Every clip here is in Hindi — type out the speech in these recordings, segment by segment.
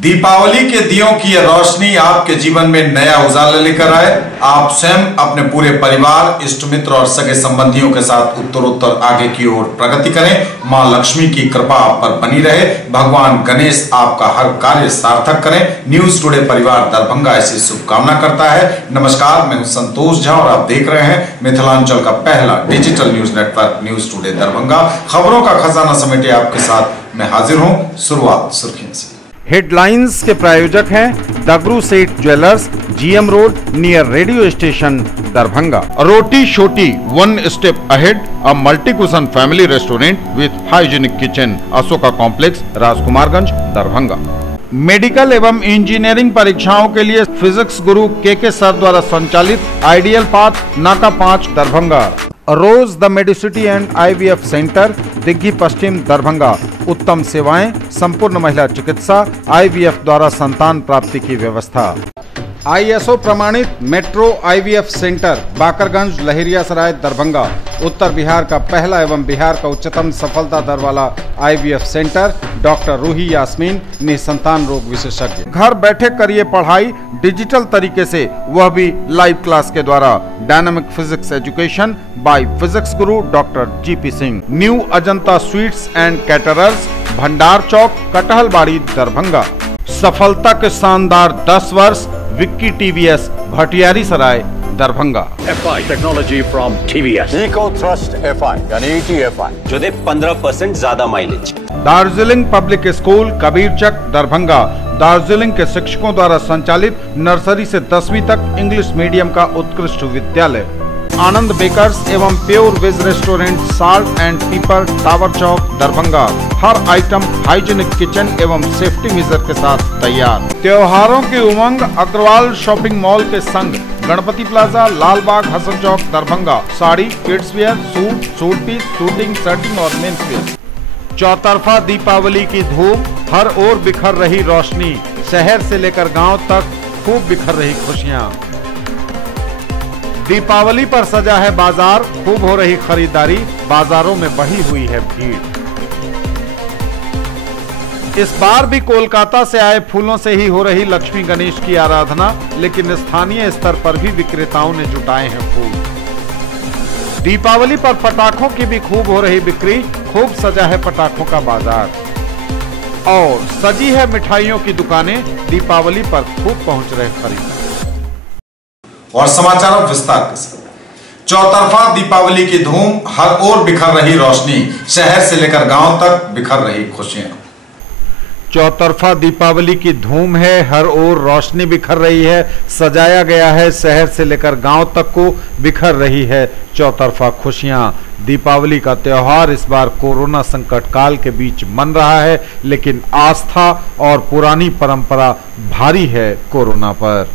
दीपावली के दियों की यह रोशनी आपके जीवन में नया उजाला लेकर आए। आप स्वयं, अपने पूरे परिवार, इष्ट मित्र और सगे संबंधियों के साथ उत्तरोत्तर आगे की ओर प्रगति करें। मां लक्ष्मी की कृपा आप पर बनी रहे। भगवान गणेश आपका हर कार्य सार्थक करें। न्यूज टुडे परिवार दरभंगा ऐसी शुभकामना करता है। नमस्कार, मैं हूं संतोष झा और आप देख रहे हैं मिथिलांचल का पहला digital news network news today Darbhanga. खबरों का खजाना समेटे आपके साथ मैं हाजिर हूं। शुरुआत सुर्खियों से। हेडलाइंस के प्रायोजक हैं Dagru Seth jewellers, GM road near radio station Darbhanga. Roti Shoti one step ahead, a multi cuisine family restaurant with hygienic kitchen, Ashoka complex, Rajkumarganj, Darbhanga. Medical एवं इंजीनियरिंग परीक्षाओं के लिए फिजिक्स गुरु के सर द्वारा संचालित आइडियल पाथ, नाका 5, Darbhanga. Rose the medicity and IVF centre, Digghi Paschim, Darbhanga. उत्तम सेवाएं, संपूर्ण महिला चिकित्सा, आईवीएफ द्वारा संतान प्राप्ति की व्यवस्था। आईएसओ प्रमाणित metro IVF centre, Bakarganj, Laheriasarai, Darbhanga. उत्तर बिहार का पहला एवं बिहार का उच्चतम सफलता दर वाला IVF centre. Doctor Ruhi Yasmin, निसंतान रोग विशेषज्ञ। घर बैठे करिए पढ़ाई डिजिटल तरीके से, वह भी लाइव क्लास के द्वारा। Dynamic physics education by physics guru doctor GP Singh. New Ajanta sweets and caterers, Bhandar Chowk, Kathalbari, Darbhanga. सफलता के शानदार 10 वर्ष, Vicky TVS, Bhatiyari Sarai, Darbhanga. FI technology from TVS, eco thrust FI यानी ETFI जो दे 15% ज्यादा mileage. Darjeeling public school, Kabirchak, Darbhanga. Darjeeling के शिक्षकों द्वारा संचालित नर्सरी से 10वीं तक इंग्लिश मीडियम का उत्कृष्ट विद्यालय। आनंद बेकर्स एवं pure veg restaurant, salt and pepper, tower Chowk, Darbhanga. हर आइटम हाइजीनिक किचन एवं सेफ्टी मेजर के साथ तैयार। त्योहारों की उमंग अग्रवाल शॉपिंग मॉल के संग, Ganpati plaza, Lal Bagh, Hasan Chowk, Darbhanga. Sari, kids wear, suit piece, suiting, shirting और मेंस वेयर। चौतरफा दीपावली की धूम, हर ओर बिखर रही रोशनी। शहर से लेकर गांव तक खूब बिखर रही खुशियां। दीपावली पर सजा है बाजार, खूब हो रही खरीदारी, बाजारों में बढ़ी हुई है भीड़। इस बार भी कोलकाता से आए फूलों से ही हो रही लक्ष्मी गणेश की आराधना, लेकिन स्थानीय स्तर पर भी विक्रेताओं ने जुटाए हैं फूल। दीपावली पर पटाखों की भी खूब हो रही बिक्री, खूब सजा है पटाखों का बाजार और सजी है मिठाइयों की दुकानें। दीपावली पर खूब पहुंच रहे खरीदार। और समाचार अब विस्तार के साथ। चौतरफा दीपावली की धूम, हर ओर बिखर रही रोशनी। शहर से लेकर गांव तक बिखर रही खुशियां। चौतरफा दीपावली की धूम है, हर ओर रोशनी बिखर रही है। सजाया गया है, शहर से लेकर गांव तक को बिखर रही है चौतरफा खुशियां। दीपावली का त्योहार इस बार कोरोना संकट काल के बीच मन रहा है, लेकिन आस्था और पुरानी परंपरा भारी है कोरोना पर।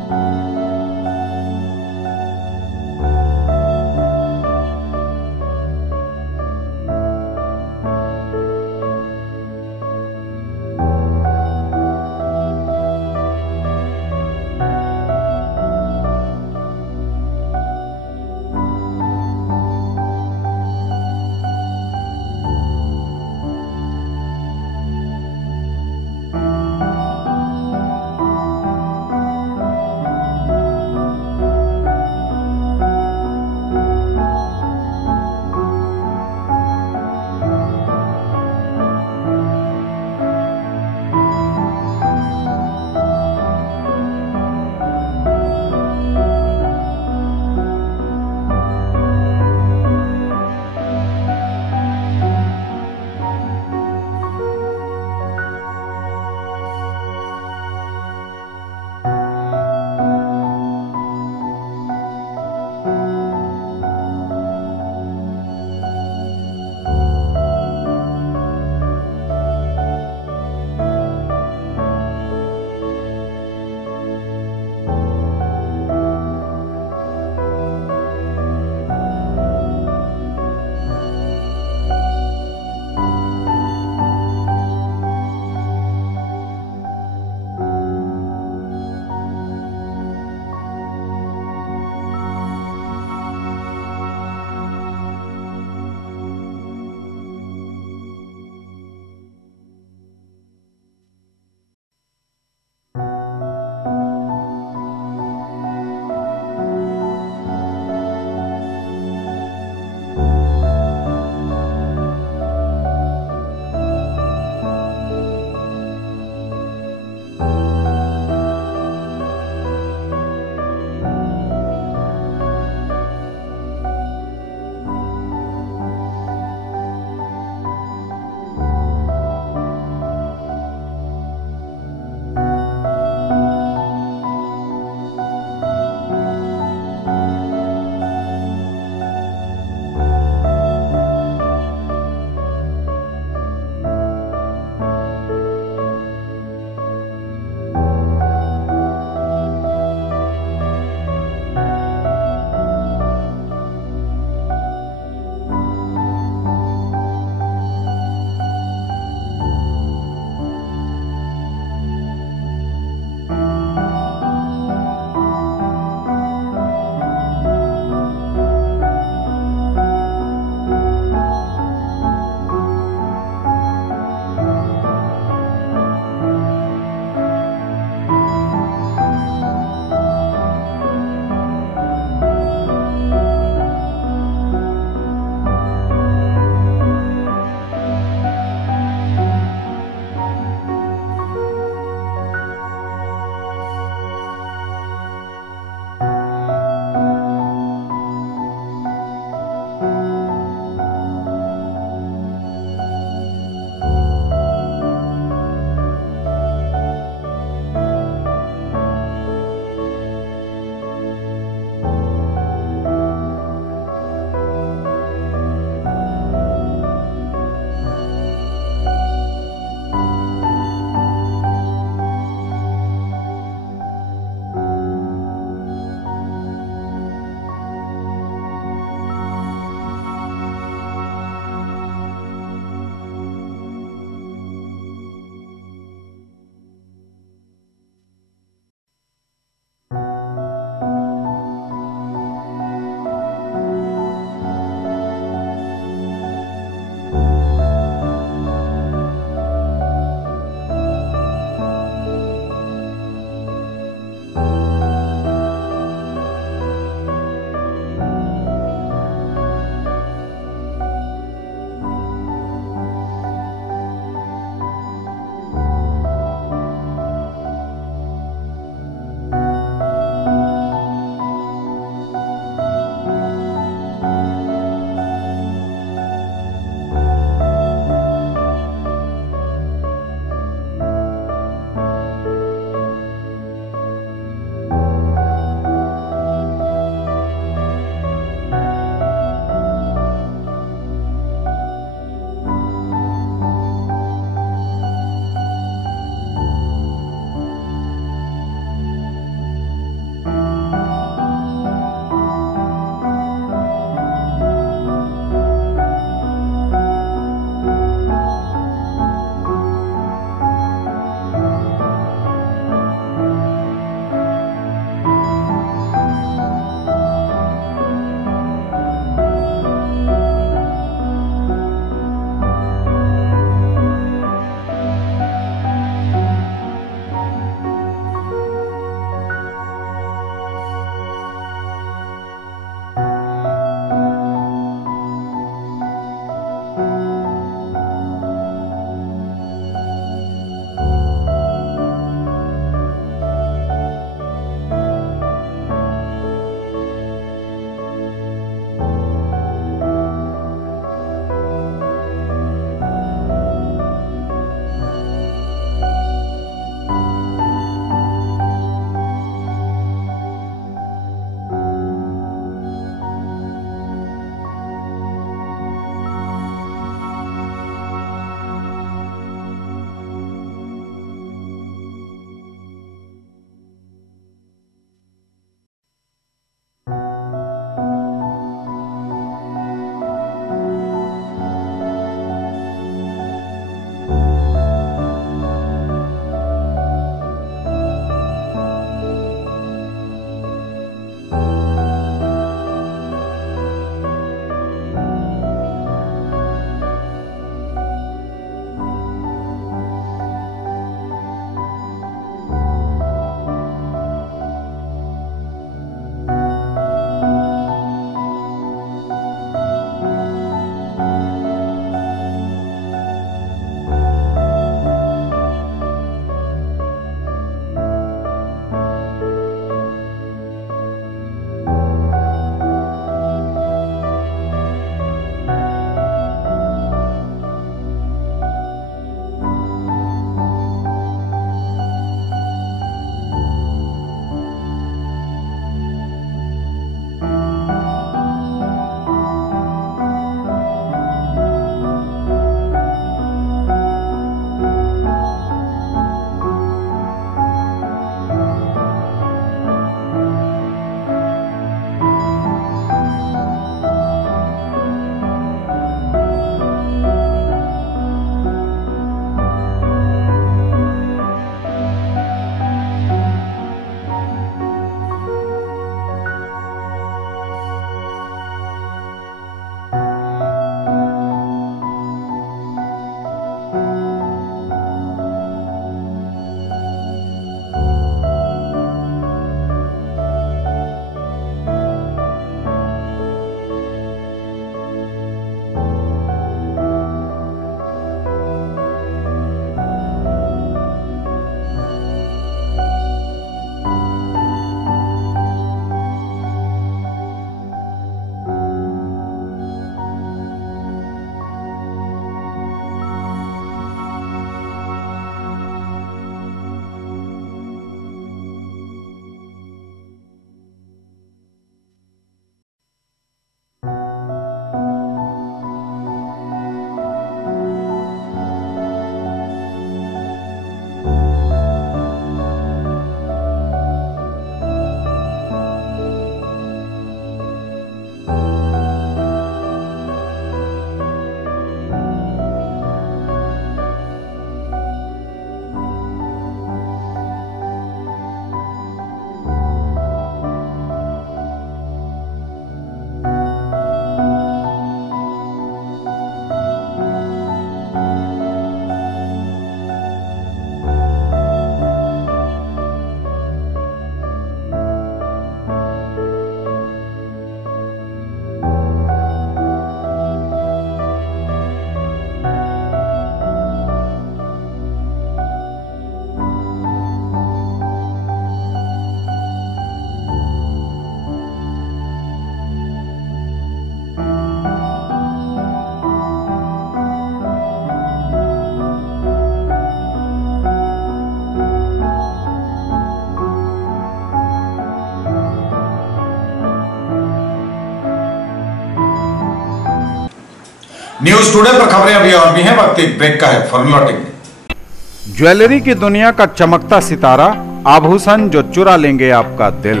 न्यूज टुडे पर खबरें अभी और भी हैं, वक्त एक ब्रेक का है, फौरन लौटेंगे। ज्वेलरी की दुनिया का चमकता सितारा, आभूषण जो चुरा लेंगे आपका दिल।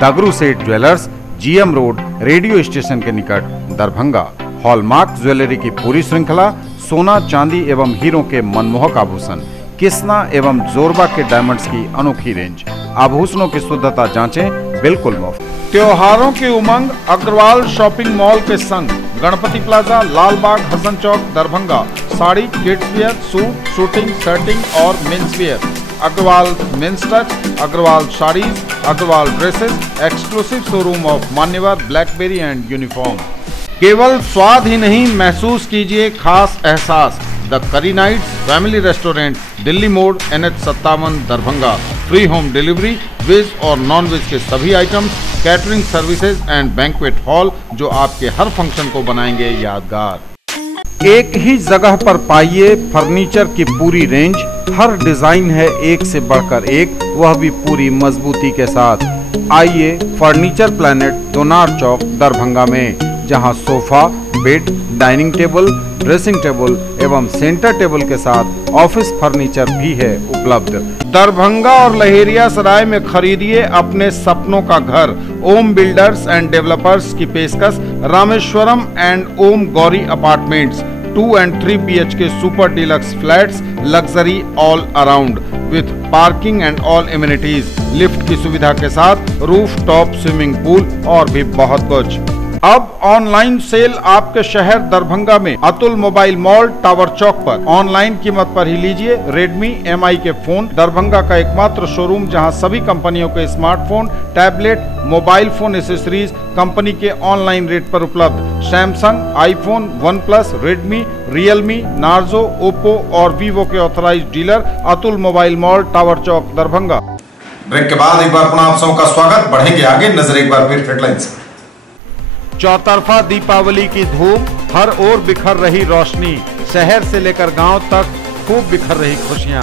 दगरू Seth jewellers, GM road, radio station के निकट, दरभंगा। हॉलमार्क ज्वेलरी की पूरी श्रृंखला, सोना चांदी एवं हीरों के मनमोहक आभूषण, किस्ना एवं जोरबा के डायमंड्स की अनोखी रेंज। आभूषणों की शुद्धता जांचें, बिल्कुल मुफ्त। त्योहारों की उमंग अग्रवाल शॉपिंग मॉल के संग, Ganpati plaza, Lalbagh, Hasan Chowk, Darbhanga. Sari, kids wear, suit, suiting, shirting और men's wear. Agarwal men's touch, Agarwal saris, Agarwal dresses, exclusive showroom of Manyavar Blackberry and uniform. केवल स्वाद ही नहीं, महसूस कीजिए खास एहसास। द करी nights family restaurant, Delhi Mor, NH57, Darbhanga. Free home delivery, veg और नॉन वेज के सभी items, catering services and banquet hall जो आपके हर फंक्शन को बनाएंगे यादगार। एक ही जगह पर पाइए फर्नीचर की पूरी रेंज। हर डिजाइन है एक से बढ़कर एक, वह भी पूरी मजबूती के साथ। आइए फर्नीचर प्लैनेट, दोनार चौक, दरभंगा में, जहां sofa, bed, dining table, dressing table एवं सेंटर टेबल के साथ ऑफिस फर्नीचर भी है उपलब्ध। दरभंगा और लहेरियासराय में खरीदिए अपने सपनों का घर। ओम बिल्डर्स एंड डेवलपर्स की पेशकश, Rameshwaram and Om Gauri apartments, 2 and 3 BHK super deluxe flats, luxury all around with parking and all amenities, lift की सुविधा के साथ, रूफ टॉप स्विमिंग पूल और भी बहुत कुछ। अब ऑनलाइन सेल आपके शहर दरभंगा में, Atul mobile mall, tower Chowk पर। ऑनलाइन कीमत पर ही लीजिए Redmi MI के फोन। दरभंगा का एकमात्र शोरूम जहां सभी कंपनियों के smartphone, tablet, mobile phone accessories company के ऑनलाइन रेट पर उपलब्ध। Samsung, iPhone, OnePlus, Redmi, Realme, Narzo, Oppo और Vivo के authorised dealer, Atul mobile mall, tower Chowk, Darbhanga. Break के बाद एक बार पुनः आप सबका स्वागत। बढ़ेंगे आगे, नजर एक बार फिर हेडलाइंस। चौतरफा दीपावली की धूम, हर ओर बिखर रही रोशनी। शहर से लेकर गांव तक खूब बिखर रही खुशियां।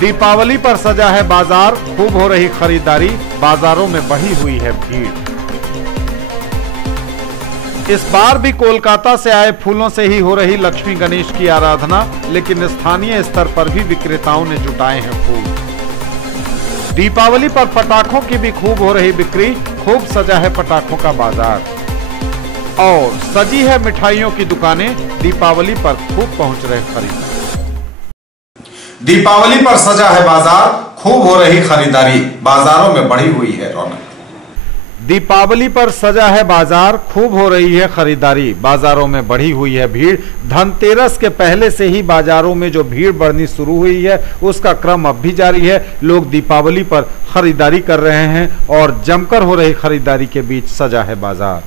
दीपावली पर सजा है बाजार, खूब हो रही खरीदारी, बाजारों में बढ़ी हुई है भीड़। इस बार भी कोलकाता से आए फूलों से ही हो रही लक्ष्मी गणेश की आराधना, लेकिन स्थानीय स्तर पर भी विक्रेताओं ने जुटाए हैं फूल। दीपावली पर पटाखों की भी खूब हो रही बिक्री, खूब सजा है पटाखों का बाजार और सजी है मिठाइयों की दुकानें। दीपावली पर खूब पहुंच रहे खरीदार। दीपावली पर सजा है बाजार, खूब हो रही खरीदारी, बाजारों में बढ़ी हुई है रौनक। दीपावली पर सजा है बाजार, खूब हो रही है खरीदारी, बाजारों में बढ़ी हुई है भीड़। धनतेरस के पहले से ही बाजारों में जो भीड़ बढ़नी शुरू हुई है, उसका क्रम अब भी जारी है। लोग दीपावली पर खरीदारी कर रहे हैं और जमकर हो रही खरीदारी के बीच सजा है बाजार।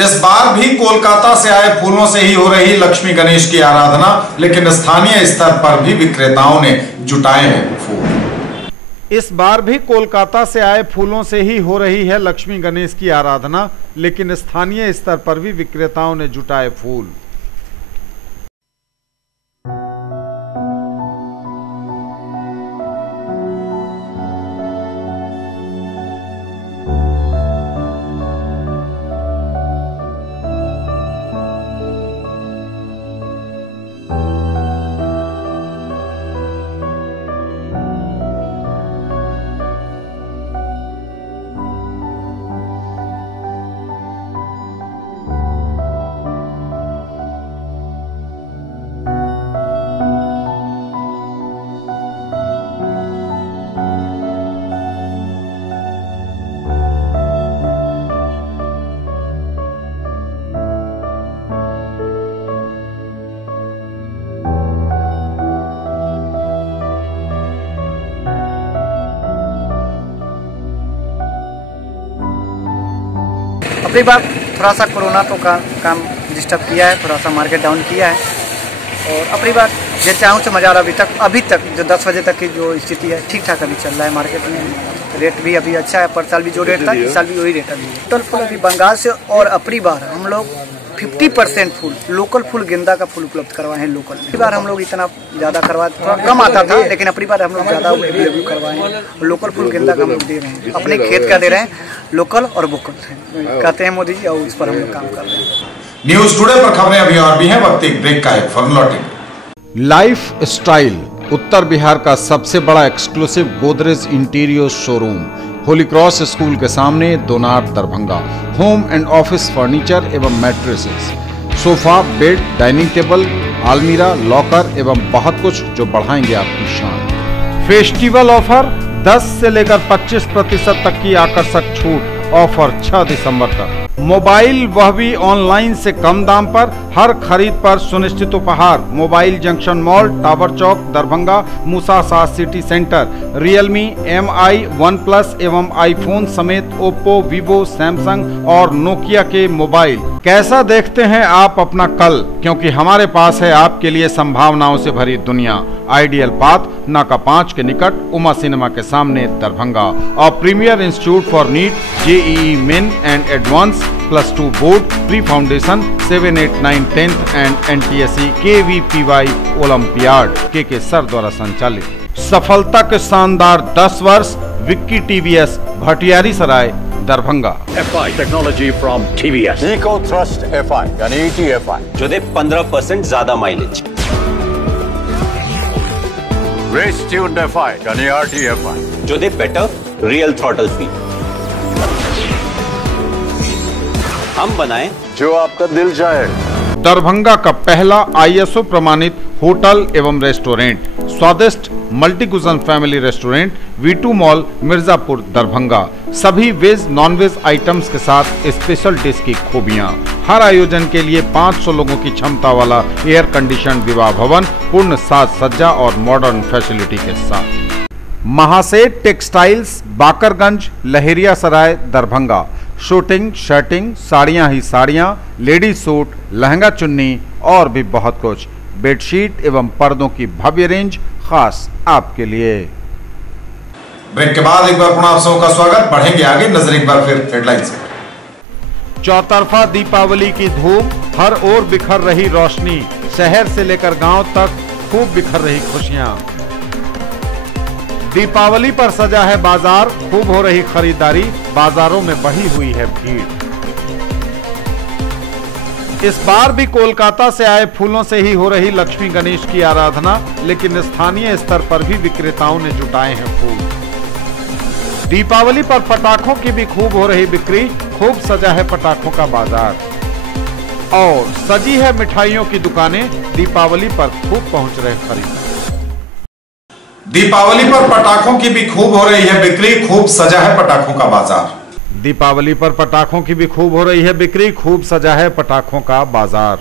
इस बार भी कोलकाता से आए फूलों से ही हो रही लक्ष्मी गणेश की आराधना, लेकिन स्थानीय स्तर पर भी विक्रेताओं ने जुटाए हैं फूल। इस बार भी कोलकाता से आए फूलों से ही हो रही है लक्ष्मी गणेश की आराधना, लेकिन स्थानीय स्तर पर भी विक्रेताओं ने जुटाए फूल। अपनी बार थोड़ा सा कोरोना तो काम डिस्टर्ब किया है, थोड़ा सा मार्केट डाउन किया है। और अपनी बार जो चाहूँ से मज़ा अभी तक जो 10 बजे तक की जो स्थिति है ठीक ठाक अभी चल रहा है मार्केट में। रेट भी अभी अच्छा है, पर साल भी जो रेट था इस साल भी वही रेट अभी है। टोटल फूल अभी बंगाल से, और अपनी बार हम लोग 50% फूल लोकल फूल गेंदा का फूल उपलब्ध करवाए हैं लोकल में। बार हम लोग इतना ज़्यादा करवाए, थोड़ा कम आता था, लेकिन अपनी बार हम लोग ज़्यादा रिव्यू करवाए हैं। लोकल फूल गेंदा का हम लोग दे रहे हैं, अपने खेत का दे रहे हैं, लोकल और वोकल कहते हैं मोदी जी, और उस पर हम लोग काम कर रहे हैं। न्यूज टुडे पर खबरें अभी और भी हैं, वक्त एक ब्रेक का है, फौरन लौटेंगे। लाइफ स्टाइल उत्तर बिहार का सबसे बड़ा exclusive Godrej interior showroom, Holy Cross school के सामने, Donar, Darbhanga. Home and office furniture एवं mattresses, sofa, bed, dining table, अलमीरा, लॉकर एवं बहुत कुछ जो बढ़ाएंगे आपकी शान। फेस्टिवल ऑफर 10 से लेकर 25% तक की आकर्षक छूट। ऑफर 6 दिसंबर तक। मोबाइल वह भी ऑनलाइन से कम दाम पर, हर खरीद पर सुनिश्चित उपहार। Mobile junction mall, tower Chowk, Darbhanga, Musa Shah city centre. Realme, MI, OnePlus एवं आईफोन समेत ओप्पो, वीवो, सैमसंग और नोकिया के मोबाइल। कैसा देखते हैं आप अपना कल, क्योंकि हमारे पास है आपके लिए संभावनाओं से भरी दुनिया। आइडियल पाथ, नाका 5 के निकट, उमा सिनेमा के सामने, दरभंगा। और premier institute for NEET, JEE main and advance, +2 board, pre foundation, 7, 8, 9, 10th and NTSE KVPY olympiad के सर द्वारा संचालित। सफलता के शानदार 10 वर्ष। Vicky TVS, Bhatiyari Sarai, Darbhanga. FI technology from TVS। Eco thrust FI यानी ETFI जो दे 15% ज्यादा माइलेज। रेस ट्यून्ड FI यानी RTFI जो दे बेटर रियल थ्रॉटल फील। हम बनाए जो आपका दिल चाहे। दरभंगा का पहला ISO प्रमाणित होटल एवं रेस्टोरेंट, स्वादिष्ट multi cuisine family restaurant, V2 mall, Mirzapur, Darbhanga. सभी वेज नॉन वेज आइटम्स के साथ स्पेशल डिश की खूबियां। हर आयोजन के लिए 500 लोगों की क्षमता वाला एयर कंडीशन विवाह भवन, पूर्ण साज सज्जा और मॉडर्न फैसिलिटी के साथ। Mahaseth textiles, Bakarganj, Laheria Sarai, Darbhanga. Shooting, shirting, साड़ियां ही साड़ियां, लेडीज सूट, लहंगा चुन्नी और भी बहुत कुछ। बेडशीट एवं पर्दों की भव्य रेंज खास आपके लिए। ब्रेक के बाद एक बार पुनः आप सबका स्वागत। बढ़ेंगे आगे, नजर एक बार फिर हेडलाइंस पर। चौतरफा दीपावली की धूम, हर ओर बिखर रही रोशनी। शहर से लेकर गांव तक खूब बिखर रही खुशियां। दीपावली पर सजा है बाजार, खूब हो रही खरीदारी, बाजारों में बढ़ी हुई है भीड़। इस बार भी कोलकाता से आए फूलों से ही हो रही लक्ष्मी गणेश की आराधना, लेकिन स्थानीय स्तर पर भी विक्रेताओं ने जुटाए हैं फूल। दीपावली पर पटाखों की भी खूब हो रही बिक्री, खूब सजा है पटाखों का बाजार और सजी है मिठाइयों की दुकानें। दीपावली पर खूब पहुंच रहे खरीदार। दीपावली पर पटाखों की भी खूब हो रही है बिक्री, खूब सजा है पटाखों का बाजार। दीपावली पर पटाखों की भी खूब हो रही है बिक्री, खूब सजा है पटाखों का बाजार।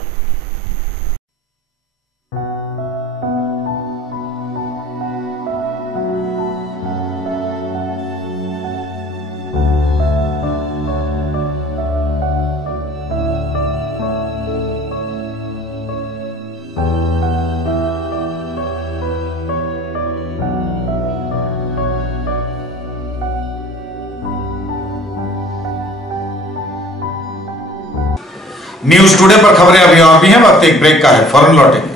न्यूज टुडे पर खबरें अभी और भी हैं, वक्त एक ब्रेक का है, फौरन लौटेंगे।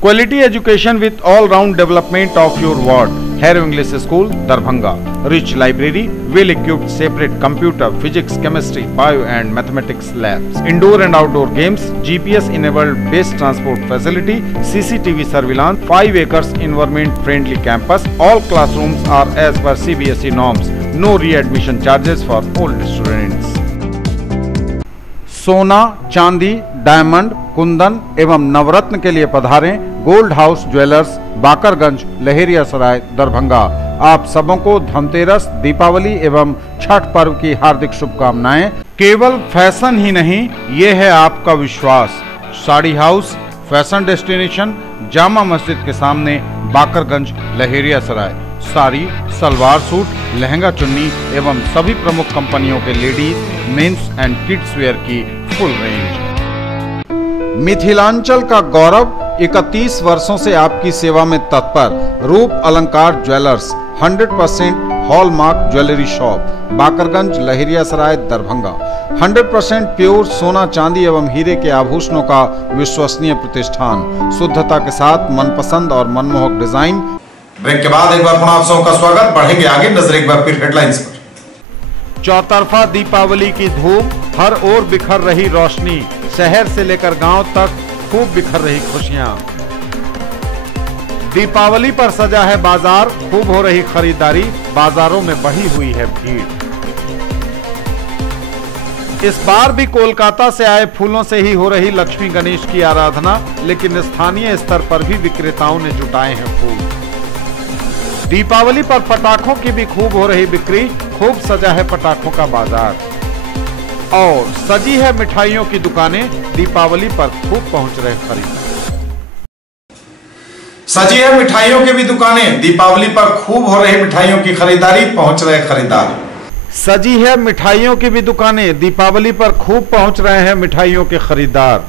Quality education with all round development of your ward, harrow English school Darbhanga, rich library, well equipped separate computer, physics, chemistry, bio and mathematics labs, indoor and outdoor games, GPS enabled best transport facility, CCTV surveillance, 5 acres environment friendly campus, all classrooms are as per CBSE norms, no re-admission charges for old students। सोना, चांदी, डायमंड, कुंदन एवं नवरत्न के लिए पधारें gold house jewellers, Bakarganj, Laheria Sarai, Darbhanga. आप सबों को धनतेरस, दीपावली एवं छठ पर्व की हार्दिक शुभकामनाएं। केवल फैशन ही नहीं, ये है आपका विश्वास। Sari house, fashion destination, Jama Masjid के सामने, बाकरगंज, लहेरिया सराय। साड़ी, सलवार सूट, लहंगा चुन्नी एवं सभी प्रमुख कंपनियों के ladies, men's and kids wear की फुल रेंज। मिथिलांचल का गौरव 31 वर्षों से आपकी सेवा में तत्पर Roop Alankar jewellers, 100% hallmark jewellery shop, Bakarganj, Laheria Sarai, Darbhanga. 100% pure सोना, चांदी एवं हीरे के आभूषणों का विश्वसनीय प्रतिष्ठान, शुद्धता के साथ मनपसंद और मनमोहक डिजाइन। ब्रेक के बाद एक बार पुनः आप सबका स्वागत। बढ़ेंगे आगे, नजर एक बार फिर हेडलाइंस पर। चौतरफा दीपावली की धूम, हर ओर बिखर रही रोशनी, शहर से लेकर गांव तक खूब बिखर रही खुशियां। दीपावली पर सजा है बाजार, खूब हो रही खरीदारी, बाजारों में बढ़ी हुई है भीड़। इस बार भी कोलकाता से आए फूलों से ही हो रही लक्ष्मी गणेश की आराधना, लेकिन स्थानीय स्तर पर भी विक्रेताओं ने जुटाए हैं फूल। दीपावली पर पटाखों की भी खूब हो रही बिक्री, खूब सजा है पटाखों का बाजार और सजी है मिठाइयों की दुकानें, दीपावली पर खूब पहुंच रहे खरीदार। सजी है मिठाइयों की भी दुकानें, दीपावली पर खूब हो रही मिठाइयों की खरीदारी, पहुंच रहे खरीदार। सजी है मिठाइयों की भी दुकानें, दीपावली पर खूब पहुंच रहे हैं मिठाइयों के खरीदार।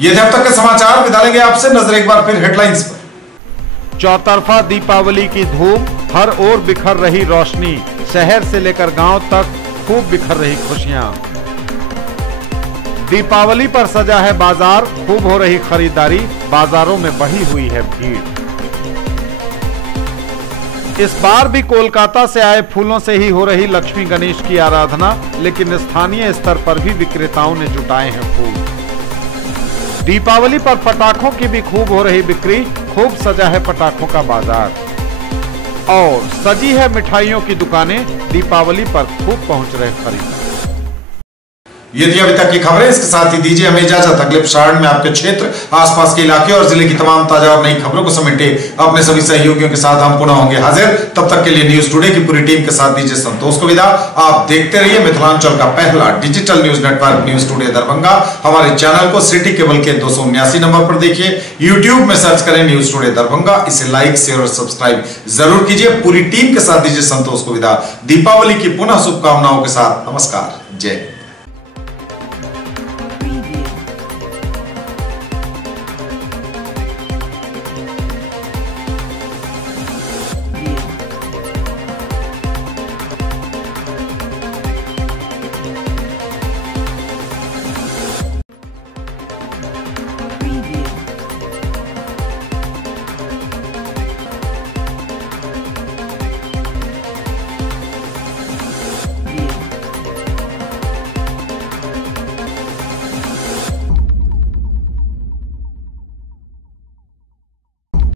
ये थे अब तक के समाचार। विदा लेंगे आपसे, नजर एक बार फिर हेडलाइंस पर। चौतरफा दीपावली की धूम, हर ओर बिखर रही रोशनी, शहर से लेकर गांव तक खूब बिखर रही खुशियां। दीपावली पर सजा है बाजार, खूब हो रही खरीदारी, बाजारों में बढ़ी हुई है भीड़। इस बार भी कोलकाता से आए फूलों से ही हो रही लक्ष्मी गणेश की आराधना, लेकिन स्थानीय स्तर पर भी विक्रेताओं ने जुटाए हैं फूल। दीपावली पर पटाखों की भी खूब हो रही बिक्री, खूब सजा है पटाखों का बाजार और सजी है मिठाइयों की दुकानें, दीपावली पर खूब पहुंच रहे खरीदार। ये थी अभी तक की खबरें। इसके साथ ही दीजिए हमें इजाजत। अगले प्रसारण में आपके क्षेत्र, आसपास के इलाके और जिले की तमाम ताजा और नई खबरों को समेटे अपने सभी सहयोगियों के साथ हम पुनः होंगे हाजिर। तब तक के लिए न्यूज टुडे की पूरी टीम के साथ दीजिए संतोष को विदा। आप देखते रहिए मिथिलांचल का पहला digital news network news today Darbhanga. हमारे चैनल को सिटी केबल के 279 नंबर पर देखिए। यूट्यूब में सर्च करें न्यूज टुडे दरभंगा। इसे लाइक, शेयर और सब्सक्राइब जरूर कीजिए। पूरी टीम के साथ दीजिए संतोष को विदा। दीपावली की पुनः शुभकामनाओं के साथ नमस्कार। जय।